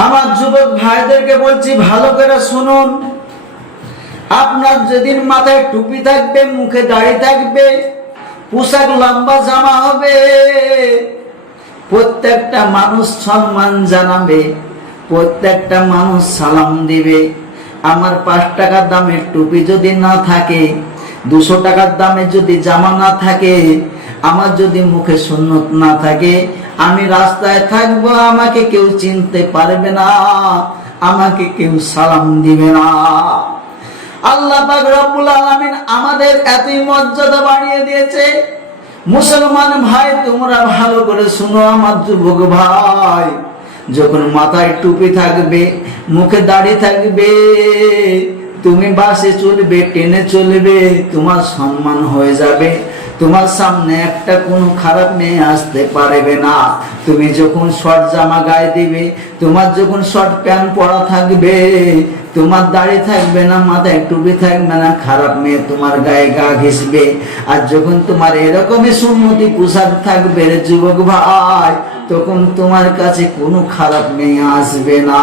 আমার যুবক ভাইদেরকে বলছি, ভালো করে শুনুন। আপনার যেদিন মাথায় টুপি থাকবে, মুখে দাড়ি থাকবে, পোশাক লম্বা জামা হবে, প্রত্যেকটা মানুষ সম্মান জানাবে, প্রত্যেকটা মানুষ সালাম দিবে। আমার 5 টাকার দামের টুপি যদি না থাকে, 200 টাকার দামে যদি জামা না থাকে, আমার যদি মুখে সুন্নত না থাকে, আমি রাস্তায় থাকবো, আমাকে কেউ চিনতে পারবে না, আমাকে কেউ সালাম দিবে না। আল্লাহ পাক রব্বুল আলামিন আমাদের এতই মর্যাদা বাড়িয়ে দিয়েছে। মুসলমান ভাই, তোমরা ভালো করে শুনো আমার যুবক ভাই, যখন মাথায় টুপি থাকবে, মুখে দাড়ি থাকবে, তুমি বাসে চলবে, ট্রেনে চলবে, তোমার সম্মান হয়ে যাবে। তোমার সামনে একটা কোনো খারাপ মেয়ে আসতে পারবে না। তুমি যখন শর্ট জামা গায়ে দিবে, তোমার যখন শর্ট প্যান্ট পরা থাকবে, তোমার দাড়ি থাকবে না, মাথায় টুপি থাকবে না, খারাপ মেয়ে তোমার গায়ে গা ঘেঁষবে। আর যখন তোমার এরকমই সুন্নতি পোশাক থাকবে যুবক ভাই, তখন তোমার কাছে কোনো খারাপ মেয়ে আসবে না।